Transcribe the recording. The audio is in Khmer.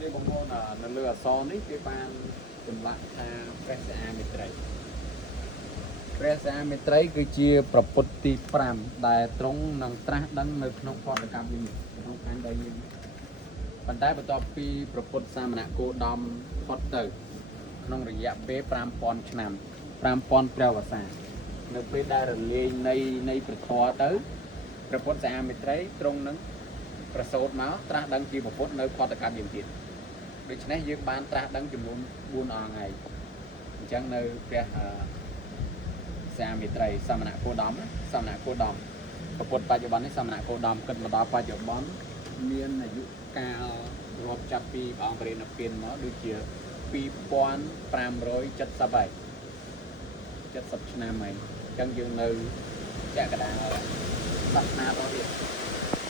đây bông ngô là lừa so ní cái ban từng lại tha PSA mệt đấy PSA mệt đấy cứ chia property pram đại trong năng tra đăng nơi trong phật cam như trong anh đây bàn tay bắt đầu pi property sam nè cô đom phật tử trongระยะ P 5,000 ឆ្នាំ 5,000 ព្រះវស្សានៅពេលដែលរលាយនៃប្រធរទៅព្រះពុទ្ធសាសនាមេត្រីត្រង់នឹងប្រសូតមកត្រាស់ដឹងជាព្រះពុទ្ធនៅផតកម្មយើងទៀតដូច្នេះយើងបានត្រាស់ដឹងចំនួន4អង្គហើយអញ្ចឹងនៅព្រះសាមេត្រីសមណគោតមព្រះពុទ្ធបច្ចុប្បន្ននេះសមណគោតមគិតមកដល់បច្ចុប្បន្នមានអាយុកាលរាប់ចាប់ពីព្រះអង្គបរិនិព្វានមកដូចជា2570ហើយ70ឆ្នាំហើយអញ្ចឹងយើងនៅចក្រដាលសាសនារបស់វា